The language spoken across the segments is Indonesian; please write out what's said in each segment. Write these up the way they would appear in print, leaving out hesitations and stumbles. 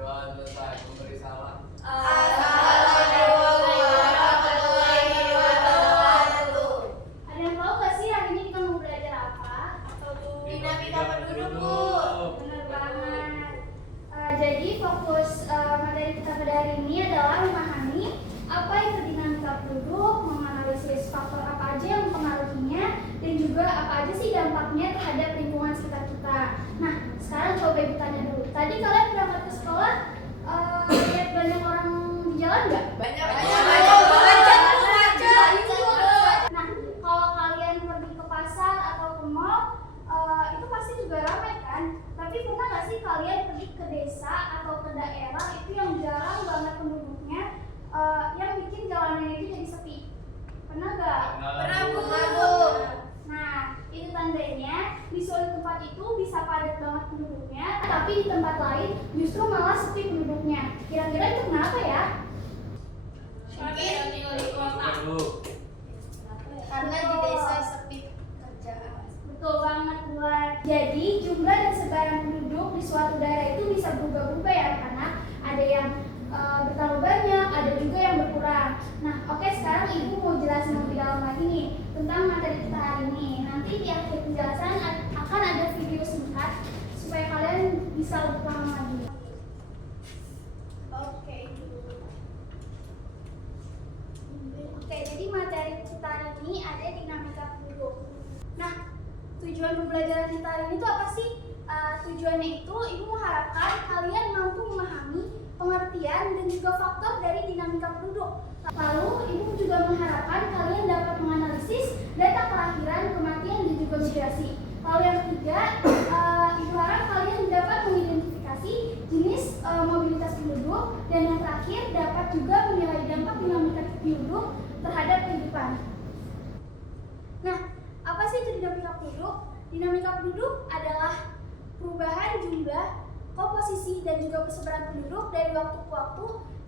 berdoa selesai memberi salam. Assalamualaikum warahmatullahi wabarakatuh. Ada yang tahu nggak sih hari ini kita mau belajar apa? Atau Dinamika penduduk, Bu. Benar banget. Jadi fokus materi kita pada hari ini adalah memahami apa itu dinamika penduduk, menganalisis faktor apa aja yang mempengaruhinya, dan juga apa aja sih dampaknya terhadap lingkungan sekitar kita. Nah, sekarang coba ibu tanya dulu. Tadi kalian berangkat ke sekolah, lihat banyak orang di jalan nggak? Banyak. Nah, kalau kalian pergi ke pasar atau ke mall, itu pasti juga ramai kan? Tapi pernah nggak sih kalian pergi ke desa atau ke daerah itu yang jarang banget penduduknya, yang bikin jalannya itu jadi sepi? Pernah nggak? Pernah, Bu. Nah, itu tandanya di suatu tempat itu bisa padat banget penduduknya, tapi di tempat lain justru malah sepi penduduknya. Kira-kira itu kenapa ya? Mungkin tinggal di kota. Karena di desa sepi kerjaan. Betul banget buat. Jadi jumlah dan sebaran penduduk di suatu daerah itu bisa berubah-ubah ya anak-anak. Ada yang bertambah banyak, ada juga yang berkurang. Nah, oke, sekarang ibu mau jelasin lebih dalam lagi nih tentang materi kita hari ini. Nanti di akhir penjelasan akan ada video singkat supaya kalian bisa lebih paham lagi. Oke, jadi materi kita hari ini ada dinamika penduduk. Nah, tujuan pembelajaran kita hari ini itu apa sih? Tujuannya itu ibu mengharapkan kalian mampu memahami pengertian dan juga faktor dari dinamika penduduk. Lalu ibu juga mengharapkan kalian dapat menganalisis data kelahiran, kematian, dan juga migrasi. Lalu yang ketiga, ibu harap kalian dapat mengidentifikasi jenis mobilitas penduduk, dan yang terakhir dapat juga menilai dampak dinamika penduduk terhadap kehidupan. Nah, apa sih itu dinamika penduduk? Dinamika penduduk adalah perubahan jumlah, komposisi, dan juga persebaran penduduk dari waktu ke waktu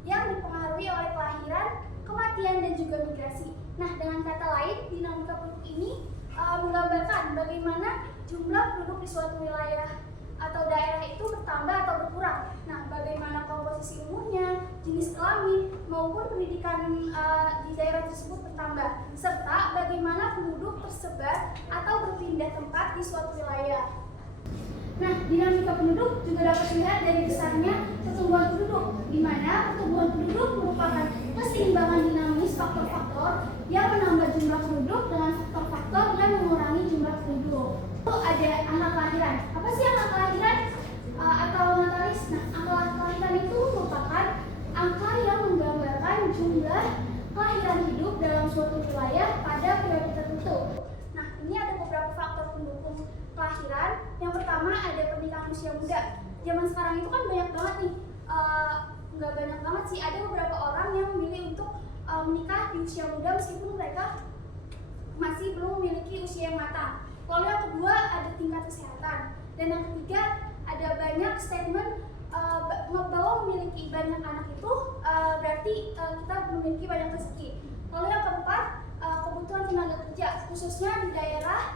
yang dipengaruhi oleh kelahiran, kematian, dan juga migrasi. Nah, dengan kata lain, dinamika penduduk ini menggambarkan bagaimana jumlah penduduk di suatu wilayah atau daerah itu bertambah atau berkurang. Nah, bagaimana komposisi umurnya, jenis kelamin, maupun pendidikan di daerah tersebut bertambah, serta bagaimana penduduk tersebar atau berpindah tempat di suatu wilayah. Nah, dinamika penduduk juga dapat dilihat dari besarnya pertumbuhan penduduk, di mana pertumbuhan penduduk merupakan keseimbangan dinamis faktor-faktor yang menambah jumlah penduduk dengan faktor-faktor yang mengurangi jumlah penduduk. Lalu ada angka kelahiran. Apa sih angka kelahiran atau natalis? Nah, angka kelahiran itu merupakan angka yang menggambarkan jumlah kelahiran hidup dalam suatu wilayah pada periode tertentu. Nah, ini ada beberapa faktor pendukung kelahiran. Yang pertama ada pernikahan usia muda. Zaman sekarang itu kan banyak banget nih, nggak banyak banget sih, ada beberapa orang yang memilih untuk menikah di usia muda meskipun mereka masih belum memiliki usia yang matang. Lalu yang kedua ada tingkat kesehatan, dan yang ketiga ada banyak statement bahwa memiliki banyak anak itu berarti kita memiliki banyak rezeki. Lalu yang keempat kebutuhan tenaga kerja khususnya di daerah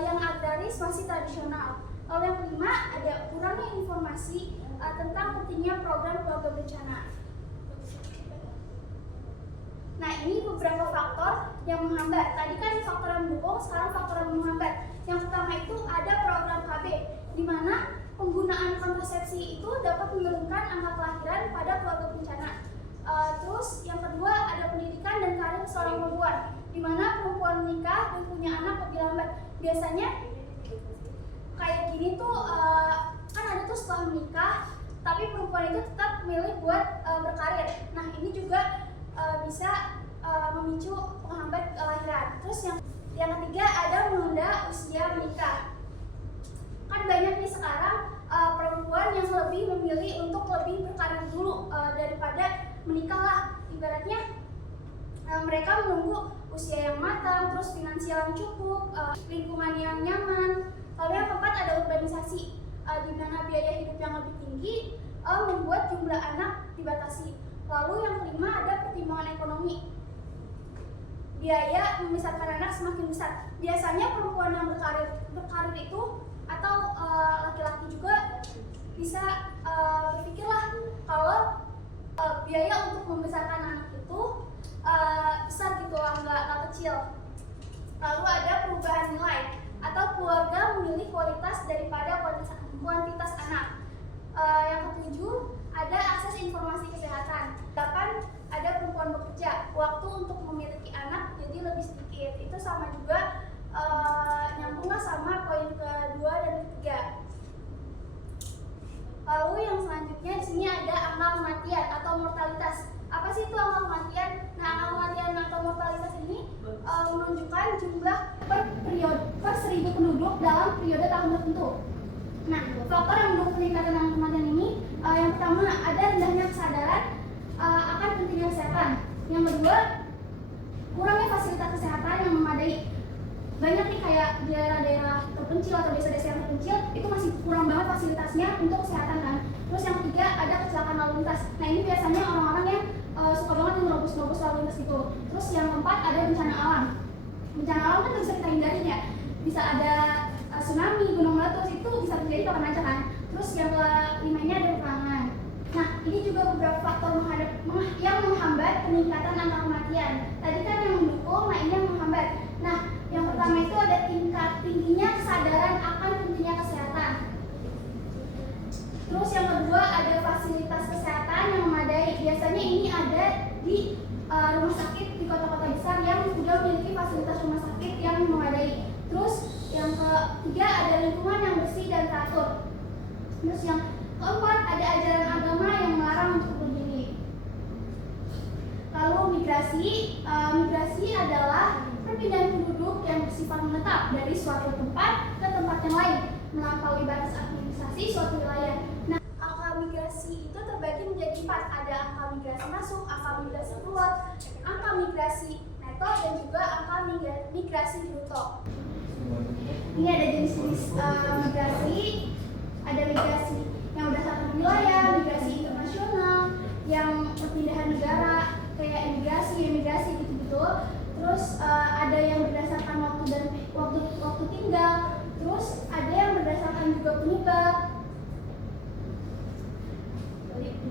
yang agraris masih tradisional. Lalu yang kelima ada kurangnya informasi tentang pentingnya program keluarga berencana. Nah, ini beberapa faktor yang menghambat. Tadi kan faktor yang mendukung, sekarang faktor yang menghambat. Yang pertama itu ada program KB, di mana penggunaan kontrasepsi itu dapat menurunkan angka kelahiran pada keluarga berencana. Terus yang kedua ada pendidikan dan karir seorang perempuan, di mana perempuan menikah dan punya anak lebih lambat. Biasanya kayak gini tuh kan ada tuh setelah menikah, tapi perempuan itu tetap milih buat berkarir. Nah, ini juga bisa memicu penghambat kelahiran. Terus yang ketiga ada menunda usia menikah. Kan banyak nih sekarang perempuan yang lebih memilih untuk lebih berkarir dulu daripada menikah lah. Ibaratnya mereka menunggu usia yang matang, terus finansial yang cukup, lingkungan yang nyaman. Lalu yang keempat ada urbanisasi, di mana biaya hidup yang lebih tinggi membuat jumlah anak dibatasi. Lalu yang kelima ada pertimbangan ekonomi. Biaya membesarkan anak semakin besar. Biasanya perempuan yang berkarir itu atau laki-laki juga bisa berpikirlah kalau biaya untuk membesarkan anak itu besar gitu, nggak kecil. Lalu ada perubahan nilai atau keluarga memilih kualitas daripada kuantitas anak. Yang ketujuh ada akses informasi kesehatan. 8 ada perempuan bekerja, waktu untuk memiliki anak jadi lebih sedikit. Itu sama juga nyambunglah sama poin kedua dan ketiga. Lalu yang selanjutnya di sini ada angka kematian atau mortalitas. Apa sih itu angka kematian? Nah, angka kematian atau mortalitas ini menunjukkan jumlah per 1000 penduduk dalam periode tahun tertentu. Nah, faktor yang mendukung peningkatan angka kematian ini yang pertama ada rendahnya kesadaran akan pentingnya kesehatan. Yang kedua, kurangnya fasilitas kesehatan yang memadai. Banyak nih kayak di daerah-daerah terpencil atau desa-desa yang terpencil itu masih kurang banget fasilitasnya untuk kesehatan kan. Terus yang ketiga ada kecelakaan lalu lintas. Nah, ini biasanya orang-orang yang suka banget nerobos-nerobos lalu lintas gitu. Terus yang keempat ada bencana alam. Bencana alam kan nggak bisa kita hindarin ya. Bisa ada tsunami, gunung meletus, itu bisa terjadi kapan aja kan. Terus yang kelima ini ada peperangan. Nah, ini juga beberapa faktor yang menghambat peningkatan angka kematian. Tadi kan yang mendukung, nah ini yang menghambat. Nah, yang pertama itu ada tingkat tingginya kesadaran akan pentingnya kesehatan. Terus yang kedua ada fasilitas kesehatan yang memadai. Biasanya ini ada di rumah sakit di kota-kota besar yang sudah memiliki fasilitas rumah sakit yang memadai. Terus yang ketiga ada lingkungan yang bersih dan teratur. Terus yang keempat ada ajaran agama yang melarang untuk bunuh diri. Lalu migrasi adalah perpindahan penduduk yang bersifat menetap dari suatu tempat ke tempat yang lain melampaui batas administrasi suatu wilayah. Nah, angka migrasi itu terbagi menjadi 4. Ada angka migrasi masuk, angka migrasi keluar, angka migrasi neto, dan juga angka migrasi bruto. Ini ada jenis-jenis migrasi. Ada migrasi yang berdasarkan wilayah, migrasi internasional, yang perpindahan negara kayak imigrasi gitu-gitu. Terus ada yang berdasarkan waktu tinggal. Terus ada yang berdasarkan juga penyebab.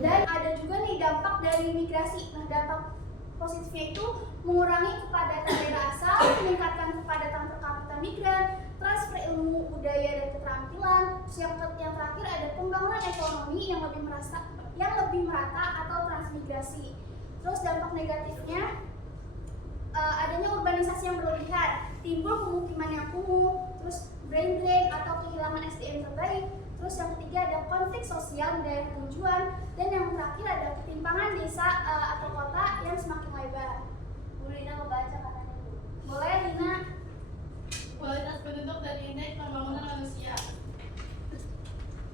Dan ada juga nih dampak dari migrasi. Nah, dampak positifnya itu mengurangi kepadatan daerah asal, meningkatkan kepadatan per kapita migran, transfer ilmu, budaya, dan keterampilan. Terus yang terakhir ada pembangunan ekonomi yang lebih merata atau transmigrasi. Terus dampak negatifnya adanya urbanisasi yang berlebihan, timbul pemukiman yang kumuh, terus brain drain atau kehilangan SDM terbaik. Terus yang ketiga ada konflik sosial di daerah tujuan, dan yang terakhir ada ketimpangan desa atau kota yang semakin lebar. Bu Lina membaca katanya Bu. Boleh Lina? Kualitas penduduk dan indeks pembangunan manusia.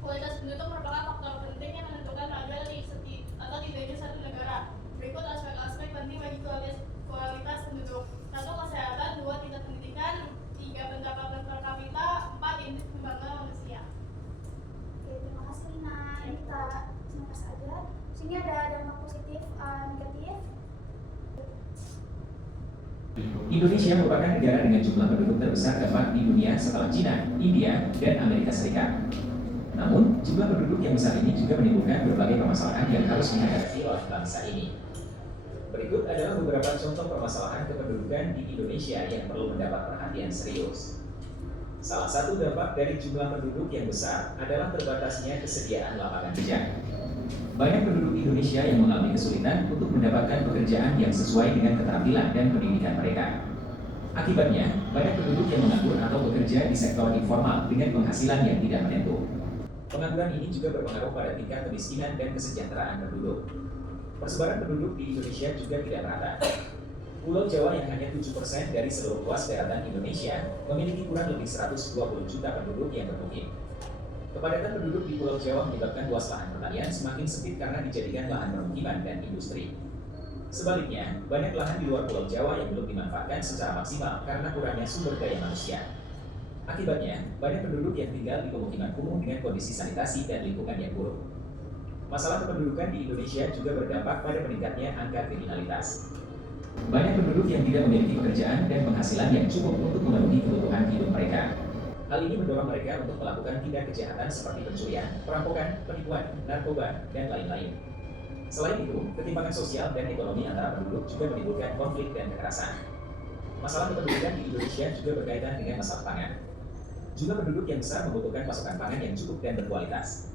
Kualitas penduduk merupakan faktor penting yang menentukan maju atau tidaknya satu negara. Berikut aspek-aspek penting bagi kualitas penduduk. 1. Kesehatan, 2. Tingkat pendidikan, 3. Pendapatan per kapita, 4. Indeks pembangunan manusia. Oke, terima kasih Lina. Ini kita singkat saja. Sini ada dampak positif, negatif. Indonesia merupakan negara dengan jumlah penduduk terbesar keempat di dunia setelah Cina, India, dan Amerika Serikat. Namun, jumlah penduduk yang besar ini juga menimbulkan berbagai permasalahan yang harus dihadapi oleh bangsa ini. Berikut adalah beberapa contoh permasalahan kependudukan di Indonesia yang perlu mendapat perhatian serius. Salah satu dampak dari jumlah penduduk yang besar adalah terbatasnya kesediaan lapangan kerja. Banyak penduduk Indonesia yang mengalami kesulitan untuk mendapatkan pekerjaan yang sesuai dengan keterampilan dan pendidikan mereka. Akibatnya, banyak penduduk yang menganggur atau bekerja di sektor informal dengan penghasilan yang tidak menentu. Pengangguran ini juga berpengaruh pada tingkat kemiskinan dan kesejahteraan penduduk. Persebaran penduduk di Indonesia juga tidak merata. Pulau Jawa yang hanya 7% dari seluruh luas daratan Indonesia memiliki kurang lebih 120 juta penduduk yang bermukim. Kepadatan penduduk di Pulau Jawa menyebabkan luas lahan pertanian semakin sempit karena dijadikan lahan permukiman dan industri. Sebaliknya, banyak lahan di luar Pulau Jawa yang belum dimanfaatkan secara maksimal karena kurangnya sumber daya manusia. Akibatnya, banyak penduduk yang tinggal di pemukiman kumuh dengan kondisi sanitasi dan lingkungan yang buruk. Masalah kependudukan di Indonesia juga berdampak pada meningkatnya angka kriminalitas. Banyak penduduk yang tidak memiliki pekerjaan dan penghasilan yang cukup untuk memenuhi kebutuhan hidup mereka. Hal ini mendorong mereka untuk melakukan tindak kejahatan seperti pencurian, perampokan, penipuan, narkoba, dan lain-lain. Selain itu, ketimpangan sosial dan ekonomi antara penduduk juga menimbulkan konflik dan kekerasan. Masalah kependudukan di Indonesia juga berkaitan dengan masalah pangan. Jumlah penduduk yang besar membutuhkan pasokan pangan yang cukup dan berkualitas.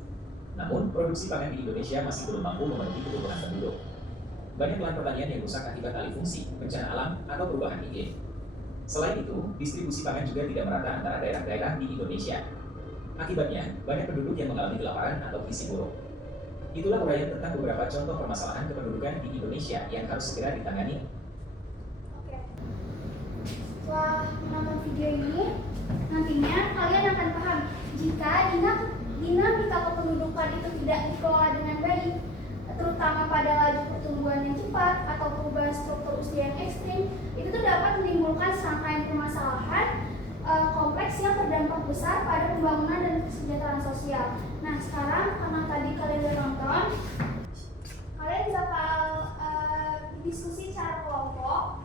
Namun, produksi pangan di Indonesia masih belum mampu memenuhi kebutuhan penduduk. Banyak lahan pertanian yang rusak akibat alih fungsi, bencana alam, atau perubahan iklim. Selain itu, distribusi pangan juga tidak merata antara daerah-daerah di Indonesia. Akibatnya, banyak penduduk yang mengalami kelaparan atau gizi buruk. Itulah uraian tentang beberapa contoh permasalahan kependudukan di Indonesia yang harus segera ditangani. Oke. Setelah menonton video ini, nantinya kalian akan paham jika dinamika kependudukan itu tidak dikelola dengan baik, terutama pada laju pertumbuhan yang cepat atau perubahan struktur usia yang ekstrim, itu tuh dapat menimbulkan serangkaian permasalahan kompleks yang berdampak besar pada pembangunan dan kesejahteraan sosial. Nah, sekarang karena tadi kalian udah nonton, kalian bakal diskusi secara kelompok.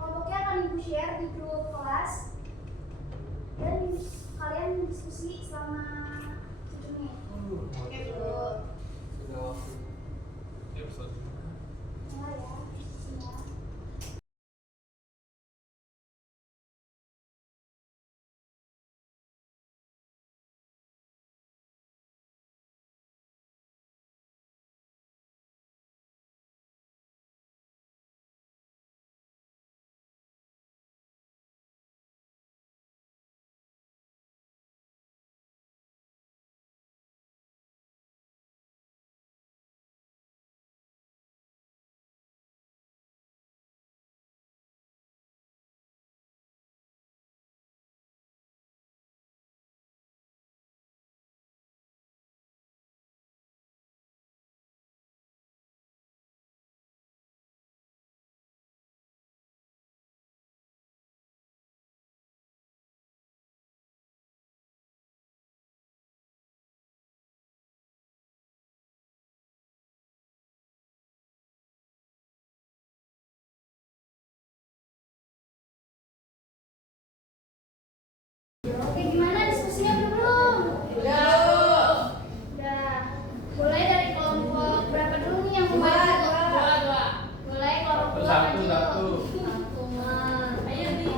Kelompoknya akan ibu share di grup kelas dan kalian diskusi selama 7 menit. Oke, Bu. Sudah waktu. Mulai ya, diskusinya. Oke, gimana diskusinya belum? Udah. Udah. Mulai dari kelompok berapa dulu nih yang mau maju? Dua. Mulai kelompok dua Satu. maju. Satu mah. Ayo nih.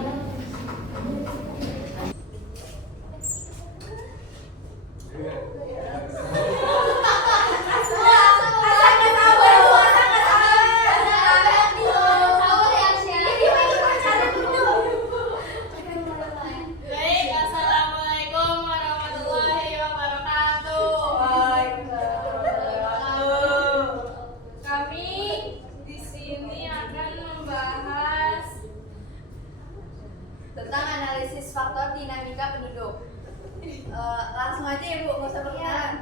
Baik, assalamualaikum warahmatullahi wabarakatuh. Kami di sini akan membahas tentang analisis faktor dinamika penduduk. Langsung aja ya Bu, nggak usah perkenalan.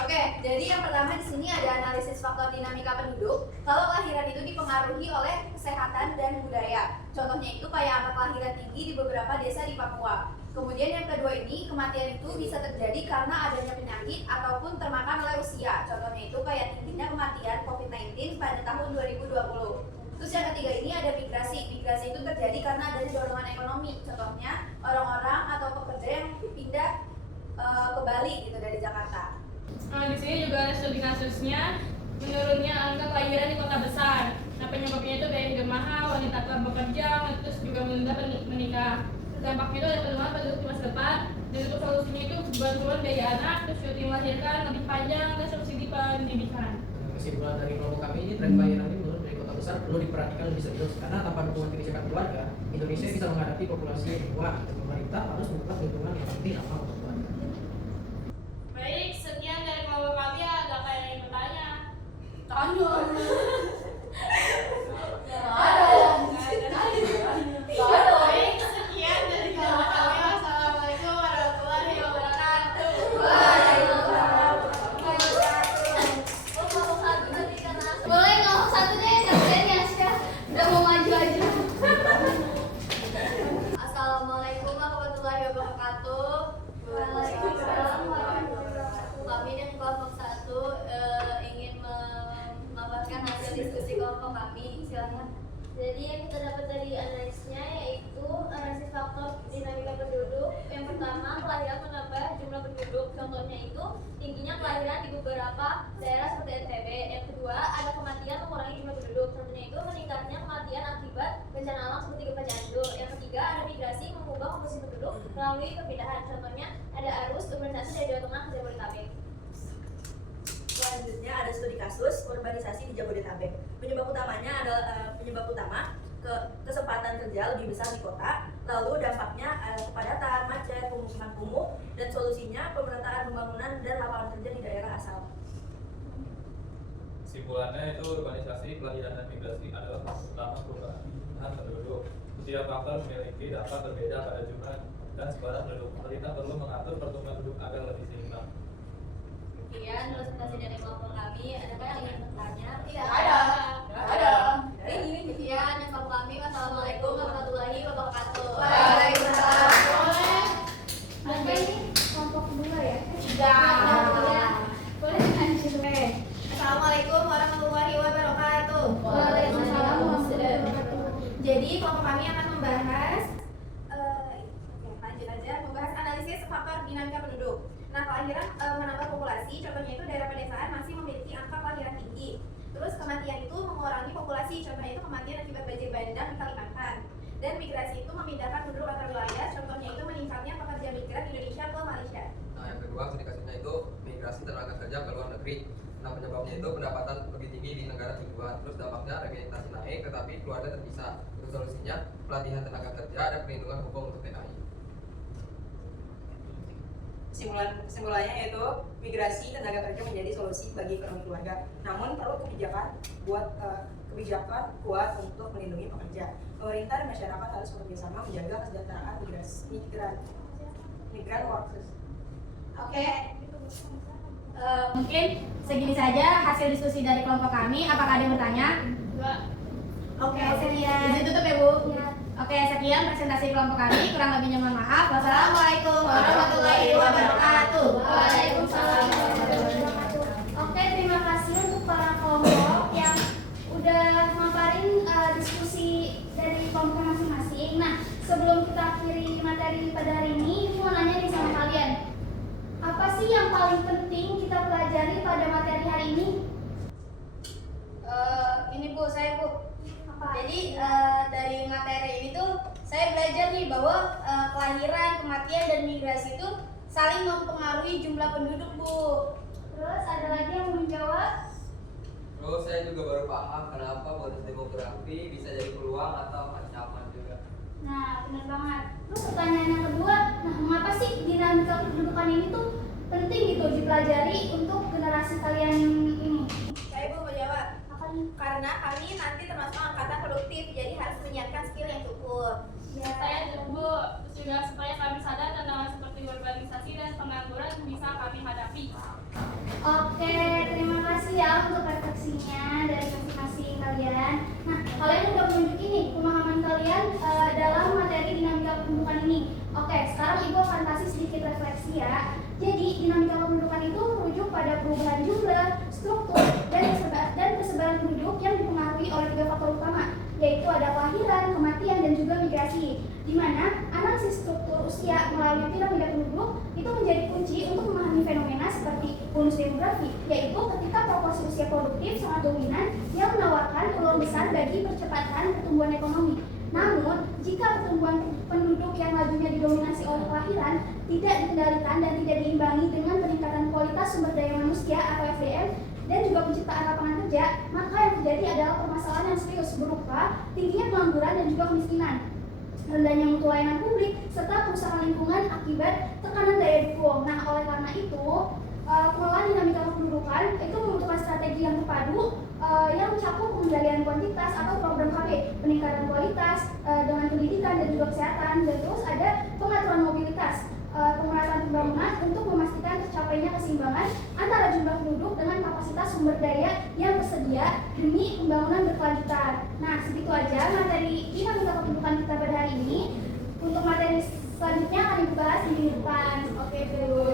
Oke, jadi yang pertama di sini ada analisis faktor dinamika penduduk. Kalau kelahiran itu dipengaruhi oleh kesehatan dan budaya. Contohnya itu kayak angka kelahiran tinggi di beberapa desa di Papua. Kemudian yang kedua ini, kematian itu bisa terjadi karena adanya penyakit ataupun termakan oleh usia. Contohnya itu kayak tingginya kematian COVID-19 pada tahun 2020. Terus yang ketiga ini ada migrasi. Migrasi itu terjadi karena adanya dorongan ekonomi. Contohnya orang-orang atau pekerja yang pindah ke Bali gitu dari Jakarta. Nah, di sini juga ada studi kasusnya menurunnya angka kelahiran di kota besar. Nah, penyebabnya itu gaya hidup mahal, wanita telah bekerja, terus juga menunda menikah. Dampaknya itu ada penurunan penduduk di masa depan. Dan untuk solusinya itu bantuan biaya anak, terus cuti melahirkan lebih panjang, dan subsidi pendidikan. Kesimpulan dari kelompok kami ini, tren kelahiran ini menurun dari kota besar perlu diperhatikan lebih serius karena tanpa dukungan kebijakan keluarga, Indonesia bisa menghadapi populasi yang tua dan pemerintah harus membuat perhitungan yang lebih ramah untuk keluarga. Baik, sekian dari kelompok kami. Ada kayak yang bertanya? Tanya. Baik, sekian dari kelompok kami. Wassalamualaikum warahmatullahi wabarakatuh. Boleh ngomong satunya yang kalian ya, Syah. Udah mau maju aja. Assalamualaikum warahmatullahi wabarakatuh. Waalaikumsalam warahmatullahi wabarakatuh. Kami dari kelompok 1 ingin memaparkan hasil diskusi kelompok kami. Silakan. Jadi yang kita dapat dari analisisnya yaitu analisis faktor dinamika penduduk. Yang pertama, kelahiran menambah jumlah penduduk. Contohnya itu tingginya kelahiran di beberapa daerah seperti bencana alam seperti gempa Cianjur. Yang ketiga, ada migrasi mengubah komposisi penduduk melalui perpindahan. Contohnya ada arus urbanisasi dari Jawa Tengah ke Jabodetabek. Selanjutnya ada studi kasus urbanisasi di Jabodetabek. Penyebab utamanya adalah penyebab utama kesempatan kerja lebih besar di kota, lalu dampaknya kepadatan, macet, pemukiman kumuh, dan solusinya pemerataan pembangunan dan lapangan kerja di daerah asal. Kesimpulannya itu urbanisasi, kelahiran dan migrasi adalah faktor utama perubahan penduduk. Setiap faktor memiliki dampak berbeda pada jumlah dan sebaran penduduk. Pemerintah perlu mengatur pertumbuhan penduduk agar lebih seimbang. Sekian presentasi dari kelompok kami. Adakah yang ingin bertanya? Tidak ada. Sekian yang kelompok kami. Wassalamualaikum warahmatullahi wabarakatuh. Waalaikumsalam. Oke, ini kelompok kedua ya? Boleh lanjut. Assalamualaikum warahmatullahi wabarakatuh. Waalaikumsalam warahmatullahi wabarakatuh. Jadi kelompok kami akan membahas membahas analisis faktor dinamika penduduk. Nah, kelahiran menambah populasi, contohnya itu daerah pedesaan masih memiliki angka kelahiran tinggi. Terus kematian itu mengurangi populasi, contohnya itu kematian akibat banjir bandang di Kalimantan. Dan migrasi itu memindahkan penduduk antar wilayah, contohnya itu meningkatnya pekerja migran Indonesia ke Malaysia. Nah, yang kedua studi kasusnya itu migrasi tenaga kerja ke luar negeri. Nah, penyebabnya itu pendapatan lebih tinggi di negara tujuan. Terus dampaknya remittasi naik, tetapi keluarga terpisah. Terus solusinya pelatihan tenaga kerja dan perlindungan hukum untuk TKI. Kesimpulannya yaitu migrasi tenaga kerja menjadi solusi bagi ekonomi keluarga. Namun perlu kebijakan kuat untuk melindungi pekerja. Pemerintah dan masyarakat harus bekerjasama menjaga kesejahteraan migran workers. Oke. Mungkin segini saja hasil diskusi dari kelompok kami. Apakah ada yang bertanya? Enggak. Oke, sekian. Bisa tutup ya, Bu? Ya. Oke, sekian presentasi kelompok kami. Kurang lebihnya mohon maaf. Wassalamualaikum warahmatullahi wabarakatuh. Waalaikumsalam warahmatullahi wabarakatuh. Oke, terima kasih untuk para kelompok yang udah maparin diskusi dari kelompok masing-masing. Nah, sebelum kita akhiri materi pada hari ini mau nanya nih sama kalian. Apa sih yang paling penting kita pelajari pada materi hari ini? Ini Bu, saya Bu. Apa? Jadi dari materi ini tuh saya belajar nih bahwa kelahiran, kematian, dan migrasi itu saling mempengaruhi jumlah penduduk, Bu. Terus ada lagi yang mau menjawab? Terus saya juga baru paham kenapa bonus demografi bisa jadi peluang atau ancaman juga. Nah, benar banget. Terus pertanyaan yang kedua, nah mengapa sih dinamika kependudukan ini tuh penting gitu dipelajari untuk generasi kalian ini? Saya Bu menjawab. Apa nih? Karena kami nanti termasuk angkatan produktif, jadi harus menyiapkan skill yang cukup. Ya, Saya Bu, terus juga supaya kami sadar tantangan seperti urbanisasi dan pengangguran bisa kami hadapi. Oke, terima kasih ya untuk refleksinya dari masing-masing kalian. Nah, kalian udah menunjukin nih pemahaman kalian dalam materi dinamika kependudukan ini. Oke, sekarang Ibu akan kasih sedikit refleksi ya. Jadi, dinamika kependudukan itu merujuk pada perubahan jumlah, struktur, dan persebaran penduduk yang dipengaruhi oleh 3 faktor utama, yaitu ada kelahiran, kematian, dan juga migrasi. Di mana analisis struktur usia melalui piramida penduduk itu menjadi kunci untuk memahami fenomena seperti bonus demografi, yaitu ketika proporsi usia produktif sangat dominan yang menawarkan peluang besar bagi percepatan pertumbuhan ekonomi. Namun, jika pertumbuhan penduduk yang lajunya didominasi oleh kelahiran tidak dikendalikan dan tidak diimbangi dengan peningkatan kualitas sumber daya manusia atau SDM dan juga penciptaan lapangan kerja, maka yang terjadi adalah permasalahan yang serius berupa tingginya pengangguran dan juga kemiskinan, rendahnya mutu layanan publik, serta kerusakan lingkungan akibat tekanan daya dukung. Nah, oleh karena itu, pengelolaan dinamika kependudukan itu membutuhkan strategi yang terpadu yang mencakup pengendalian kuantitas atau program KB, peningkatan kualitas dengan pendidikan dan juga kesehatan, dan terus ada pengaturan mobilitas, pemerataan pembangunan untuk memastikan tercapainya keseimbangan antara jumlah penduduk dengan kapasitas sumber daya yang tersedia demi pembangunan berkelanjutan. Nah, segitu aja materi dinamika kependudukan kita pada hari ini. Untuk materi selanjutnya akan dibahas di minggu depan. Oke, Bu.